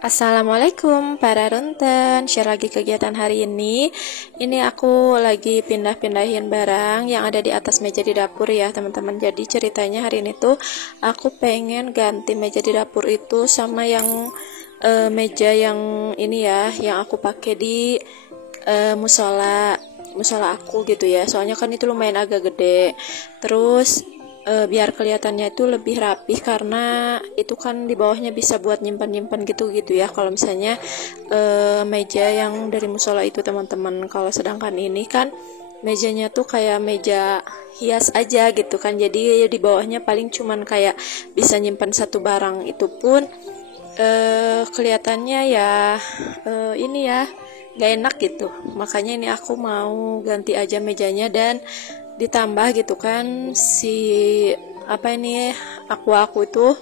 Assalamualaikum para runten, share lagi kegiatan hari ini. Ini aku lagi pindah-pindahin barang yang ada di atas meja di dapur ya teman-teman. Jadi ceritanya hari ini tuh aku pengen ganti meja di dapur itu sama yang meja yang ini ya, yang aku pakai di musola aku gitu ya. Soalnya kan itu lumayan agak gede. Terus biar kelihatannya itu lebih rapih karena itu kan di bawahnya bisa buat nyimpan-nyimpan gitu ya kalau misalnya meja yang dari musola itu teman-teman. Kalau sedangkan ini kan mejanya tuh kayak meja hias aja gitu kan, jadi di bawahnya paling cuman kayak bisa nyimpan satu barang, itu pun kelihatannya ya ini ya gak enak gitu. Makanya ini aku mau ganti aja mejanya dan ditambah gitu kan si apa ini aku itu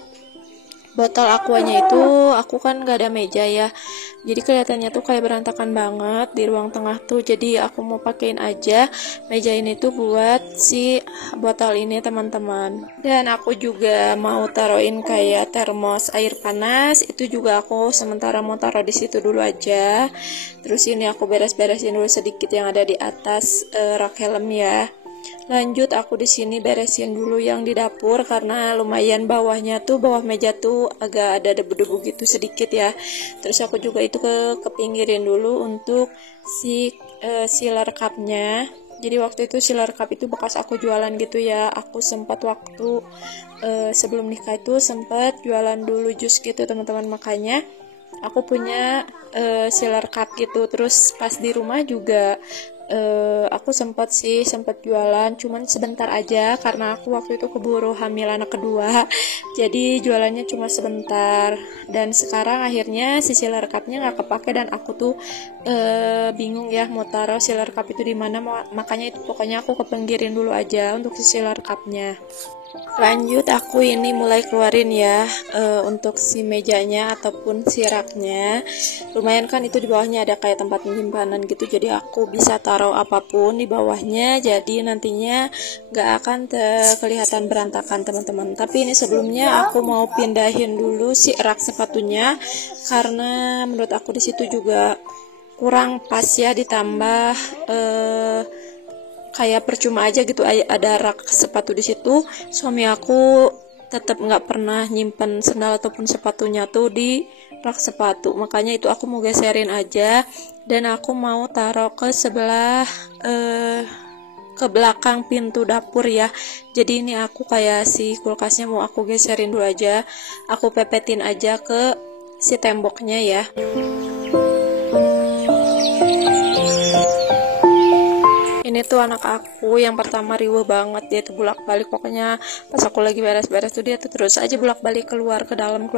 botol aquanya itu aku kan gak ada meja ya, jadi kelihatannya tuh kayak berantakan banget di ruang tengah tuh. Jadi aku mau pakein aja meja ini tuh buat si botol ini teman-teman. Dan aku juga mau taruhin kayak termos air panas, itu juga aku sementara mau taruh di situ dulu aja. Terus ini aku beres-beresin dulu sedikit yang ada di atas rak helm ya. Lanjut aku di sini beresin dulu yang di dapur karena lumayan bawahnya tuh, bawah meja tuh agak ada debu-debu gitu sedikit ya. Terus aku juga itu kepinggirin dulu untuk si sealer cupnya. Jadi waktu itu sealer cup itu bekas aku jualan gitu ya. Aku sempat waktu sebelum nikah itu sempat jualan dulu jus gitu teman-teman, makanya aku punya sealer cup gitu. Terus pas di rumah juga aku sempat jualan, cuman sebentar aja karena aku waktu itu keburu hamil anak kedua, jadi jualannya cuma sebentar. Dan sekarang akhirnya si sealer cupnya nggak kepake dan aku tuh bingung ya mau taruh sealer cup itu di mana. Makanya itu pokoknya aku kepinggirin dulu aja untuk si sealer cupnya. Lanjut aku ini mulai keluarin ya untuk si mejanya ataupun si raknya. Lumayan kan itu di bawahnya ada kayak tempat penyimpanan gitu, jadi aku bisa taruh apapun di bawahnya, jadi nantinya gak akan kelihatan berantakan teman-teman. Tapi ini sebelumnya aku mau pindahin dulu si rak sepatunya karena menurut aku di situ juga kurang pas ya, ditambah kayak percuma aja gitu ada rak sepatu di situ. Suami aku tetap nggak pernah nyimpen sendal ataupun sepatunya tuh di rak sepatu, makanya itu aku mau geserin aja dan aku mau taruh ke sebelah ke belakang pintu dapur ya. Jadi ini aku kayak si kulkasnya mau aku geserin dulu aja, aku pepetin aja ke si temboknya ya. Ini tuh anak aku yang pertama riweh banget, dia tuh bolak-balik. Pokoknya pas aku lagi beres-beres tuh dia tuh terus aja bolak-balik keluar ke dalam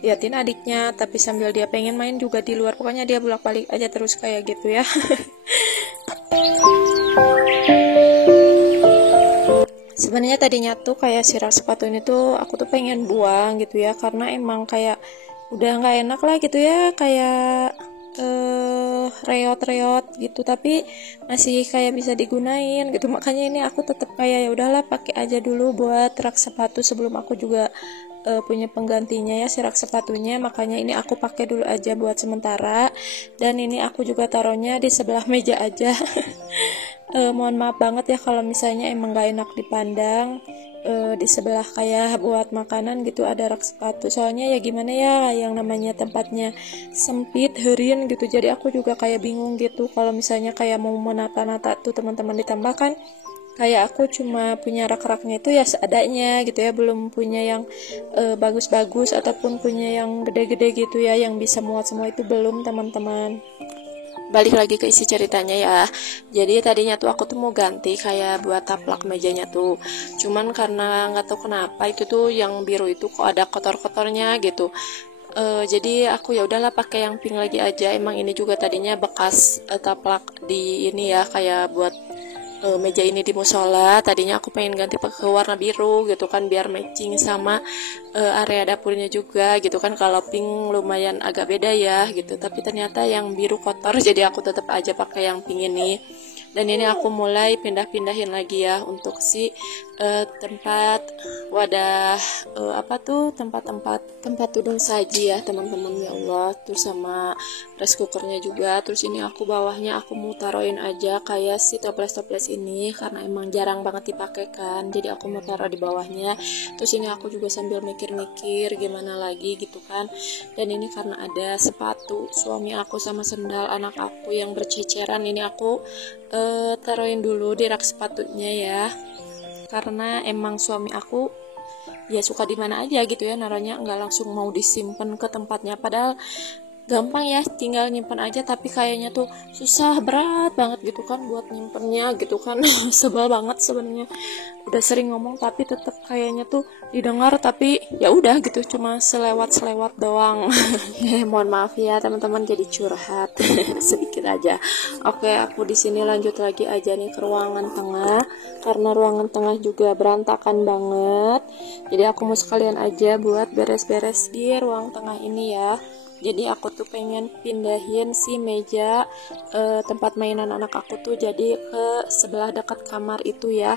liatin adiknya, tapi sambil dia pengen main juga di luar. Pokoknya dia bolak-balik aja terus kayak gitu ya. Sebenarnya tadinya tuh kayak si rak sepatu ini tuh aku tuh pengen buang gitu ya, karena emang kayak udah nggak enak lah gitu ya, kayak reot-reot gitu, tapi masih kayak bisa digunain gitu. Makanya ini aku tetap kayak ya udahlah pakai aja dulu buat rak sepatu sebelum aku juga punya penggantinya ya si rak sepatunya. Makanya ini aku pakai dulu aja buat sementara, dan ini aku juga taruhnya di sebelah meja aja. Mohon maaf banget ya kalau misalnya emang gak enak dipandang di sebelah kayak buat makanan gitu ada rak sepatu. Soalnya ya gimana ya, yang namanya tempatnya sempit herin gitu, jadi aku juga kayak bingung gitu kalau misalnya kayak mau menata-nata tuh teman-teman. Ditambahkan kayak aku cuma punya rak-raknya itu ya seadanya gitu ya, belum punya yang bagus-bagus ataupun punya yang gede-gede gitu ya yang bisa muat semua, itu belum teman-teman. Balik lagi ke isi ceritanya ya. Jadi tadinya tuh aku tuh mau ganti kayak buat taplak mejanya tuh, cuman karena nggak tahu kenapa itu tuh yang biru itu kok ada kotor-kotornya gitu. Jadi aku ya udahlah pakai yang pink lagi aja. Emang ini juga tadinya bekas taplak di ini ya, kayak buat meja ini di musola. Tadinya aku pengen ganti ke warna biru gitu kan, biar matching sama area dapurnya juga gitu kan. Kalau pink lumayan agak beda ya gitu, tapi ternyata yang biru kotor, jadi aku tetap aja pakai yang pink ini. Dan ini aku mulai pindah-pindahin lagi ya untuk si tempat wadah tempat tudung saji ya teman-teman, ya Allah. Terus sama rice cookernya juga. Terus ini aku bawahnya aku mau taruhin aja kayak si toples-toples ini karena emang jarang banget dipakai kan, jadi aku mau taruh di bawahnya. Terus ini aku juga sambil mikir-mikir gimana lagi gitu kan. Dan ini karena ada sepatu suami aku sama sendal anak aku yang berceceran, ini aku taruhin dulu di rak sepatunya ya, karena emang suami aku ya suka di mana aja gitu ya naruhnya, nggak langsung mau disimpan ke tempatnya, padahal gampang ya tinggal nyimpen aja, tapi kayaknya tuh susah, berat banget gitu kan buat nyimpennya gitu kan. Sebel banget sebenarnya, udah sering ngomong tapi tetap kayaknya tuh didengar, tapi ya udah gitu, cuma selewat doang. Mohon maaf ya teman-teman, jadi curhat sedikit aja. Oke, aku di sini lanjut lagi aja nih ke ruangan tengah, karena ruangan tengah juga berantakan banget, jadi aku mau sekalian aja buat beres-beres di ruang tengah ini ya. Jadi aku tuh pengen pindahin si meja tempat mainan anak aku tuh jadi ke sebelah dekat kamar itu ya,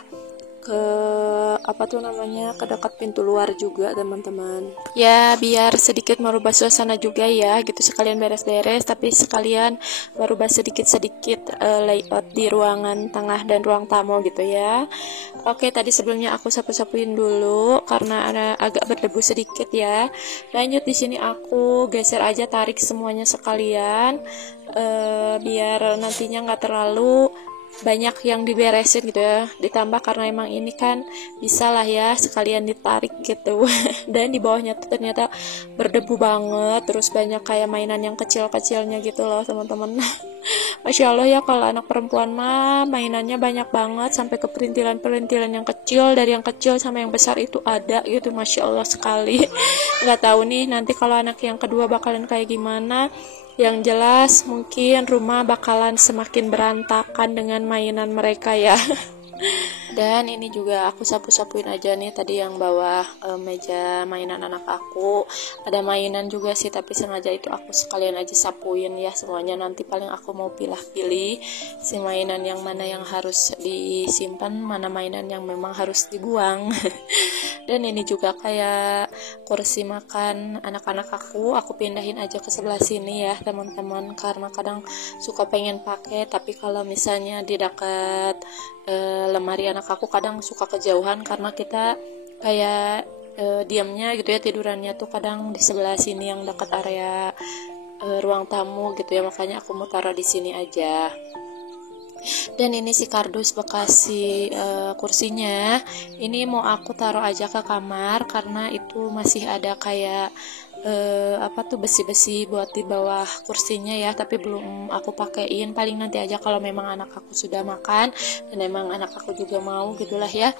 ke ke dekat pintu luar juga teman-teman ya, biar sedikit merubah suasana juga ya gitu, sekalian beres-beres tapi sekalian merubah sedikit-sedikit layout di ruangan tengah dan ruang tamu gitu ya. Oke, tadi sebelumnya aku sapu-sapuin dulu karena ada agak berdebu sedikit ya. Lanjut di sini aku geser aja, tarik semuanya sekalian biar nantinya nggak terlalu banyak yang diberesin gitu ya, ditambah karena emang ini kan bisa lah ya sekalian ditarik gitu. Dan di bawahnya tuh ternyata berdebu banget, terus banyak kayak mainan yang kecil-kecilnya gitu loh teman-teman. Masya Allah ya, kalau anak perempuan mah mainannya banyak banget, sampai ke perintilan-perintilan yang kecil, dari yang kecil sama yang besar itu ada gitu, Masya Allah sekali. Nggak tahu nih nanti kalau anak yang kedua bakalan kayak gimana. Yang jelas mungkin rumah bakalan semakin berantakan dengan mainan mereka ya. Dan ini juga aku sapu-sapuin aja nih tadi yang bawah meja mainan anak aku. Ada mainan juga sih, tapi sengaja itu aku sekalian aja sapuin ya semuanya. Nanti paling aku mau pilih-pilih si mainan yang mana yang harus disimpan, mana mainan yang memang harus dibuang. Dan ini juga kayak kursi makan anak-anak aku pindahin aja ke sebelah sini ya teman-teman, karena kadang suka pengen pakai, tapi kalau misalnya di dekat lemari anak aku kadang suka kejauhan, karena kita kayak diamnya gitu ya, tidurannya tuh kadang di sebelah sini yang dekat area ruang tamu gitu ya, makanya aku mau taruh di sini aja. Dan ini si kardus bekas si kursinya ini mau aku taruh aja ke kamar, karena itu masih ada kayak besi-besi buat di bawah kursinya ya, tapi belum aku pakein, paling nanti aja kalau memang anak aku sudah makan dan emang anak aku juga mau gitulah ya,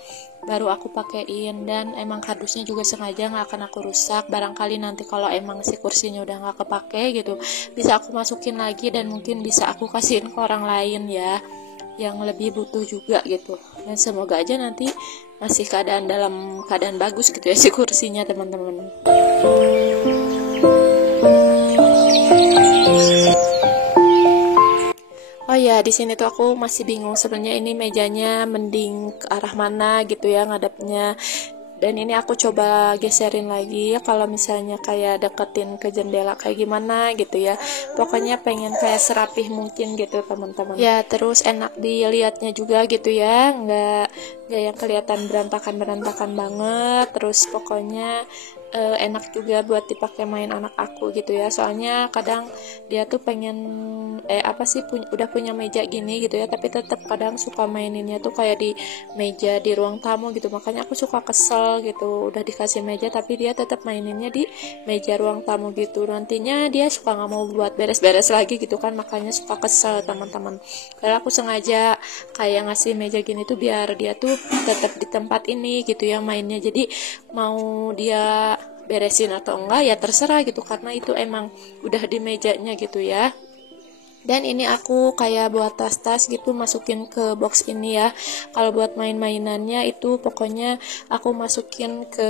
baru aku pakein. Dan emang kardusnya juga sengaja nggak akan aku rusak, barangkali nanti kalau emang si kursinya udah nggak kepake gitu bisa aku masukin lagi, dan mungkin bisa aku kasihin ke orang lain ya yang lebih butuh juga gitu. Dan semoga aja nanti masih dalam keadaan bagus gitu ya si kursinya teman-teman. Oh ya, di sini tuh aku masih bingung sebenarnya ini mejanya mending ke arah mana gitu ya ngadepnya. Dan ini aku coba geserin lagi ya, kalau misalnya kayak deketin ke jendela kayak gimana gitu ya, pokoknya pengen kayak serapih mungkin gitu teman-teman ya, terus enak dilihatnya juga gitu ya, nggak yang kelihatan berantakan banget. Terus pokoknya enak juga buat dipakai main anak aku gitu ya, soalnya kadang dia tuh pengen udah punya meja gini gitu ya, tapi tetap kadang suka maininnya tuh kayak di meja di ruang tamu gitu, makanya aku suka kesel gitu, udah dikasih meja tapi dia tetap maininnya di meja ruang tamu gitu, nantinya dia suka nggak mau buat beres-beres lagi gitu kan, makanya suka kesel teman-teman. Karena aku sengaja kayak ngasih meja gini tuh biar dia tuh tetap di tempat ini gitu ya mainnya, jadi mau dia beresin atau enggak ya terserah gitu, karena itu emang udah di mejanya gitu ya. Dan ini aku kayak buat tas-tas gitu, masukin ke box ini ya. Kalau buat main-mainannya itu pokoknya aku masukin ke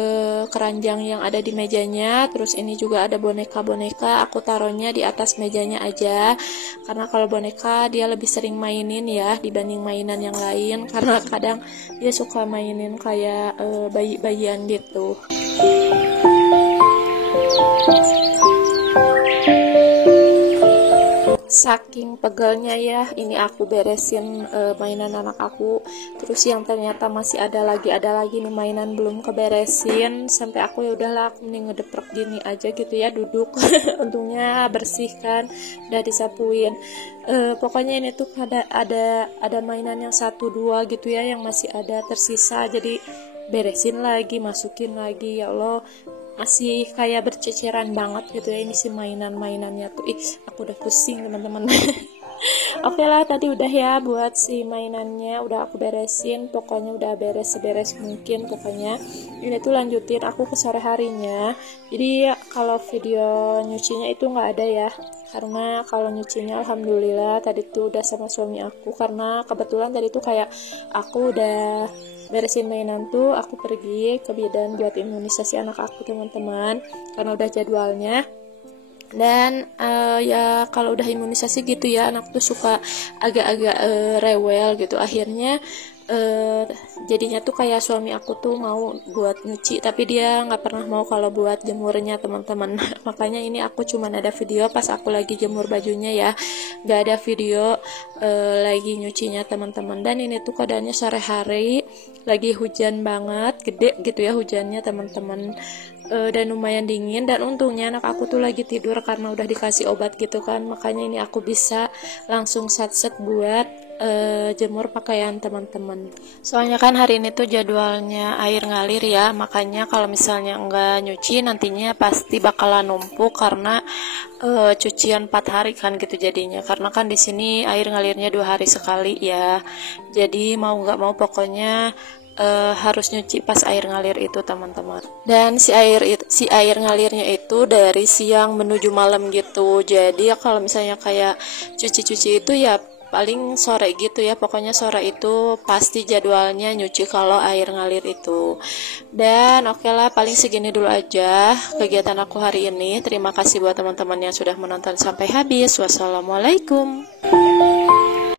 keranjang yang ada di mejanya. Terus ini juga ada boneka-boneka, aku taruhnya di atas mejanya aja. Karena kalau boneka dia lebih sering mainin ya dibanding mainan yang lain. Karena kadang dia suka mainin kayak bayi-bayian gitu. Saking pegelnya ya, ini aku beresin mainan anak aku. Terus yang ternyata masih ada lagi nih mainan belum keberesin, sampai aku ya udahlah, aku mending ngedeprek gini aja gitu ya, duduk. Untungnya bersih kan, udah disapuin. Pokoknya ini tuh ada mainan yang 1-2 gitu ya yang masih ada tersisa, jadi beresin lagi, masukin lagi. Ya Allah, masih kayak berceceran banget gitu ya ini si mainan-mainannya tuh. Aku udah pusing teman-teman. Oke lah, tadi udah ya buat si mainannya udah aku beresin, pokoknya udah beres mungkin. Pokoknya ini tuh lanjutin aku ke sore harinya. Jadi kalau video nyucinya itu nggak ada ya, karena kalau nyucinya alhamdulillah tadi tuh udah sama suami aku, karena kebetulan tadi tuh kayak aku udah beresin mainan tuh, aku pergi ke bidan buat imunisasi anak aku teman-teman, karena udah jadwalnya. Dan ya kalau udah imunisasi gitu ya, anak tuh suka agak-agak rewel gitu. Akhirnya jadinya tuh kayak suami aku tuh mau buat nyuci, tapi dia nggak pernah mau kalau buat jemurnya teman-teman. Makanya ini aku cuman ada video pas aku lagi jemur bajunya ya, nggak ada video lagi nyucinya teman-teman. Dan ini tuh keadaannya sore hari, lagi hujan banget, gede gitu ya hujannya teman-teman. Dan lumayan dingin, dan untungnya anak aku tuh lagi tidur karena udah dikasih obat gitu kan. Makanya ini aku bisa langsung set buat jemur pakaian teman-teman. Soalnya kan hari ini tuh jadwalnya air ngalir ya, makanya kalau misalnya enggak nyuci nantinya pasti bakalan numpuk karena cucian 4 hari kan gitu jadinya. Karena kan di sini air ngalirnya 2 hari sekali ya. Jadi mau nggak mau pokoknya harus nyuci pas air ngalir itu teman-teman. Dan si air ngalirnya itu dari siang menuju malam gitu. Jadi ya kalau misalnya kayak cuci-cuci itu ya paling sore gitu ya. Pokoknya sore itu pasti jadwalnya nyuci kalau air ngalir itu. Dan oke lah, paling segini dulu aja kegiatan aku hari ini. Terima kasih buat teman-teman yang sudah menonton sampai habis. Wassalamualaikum.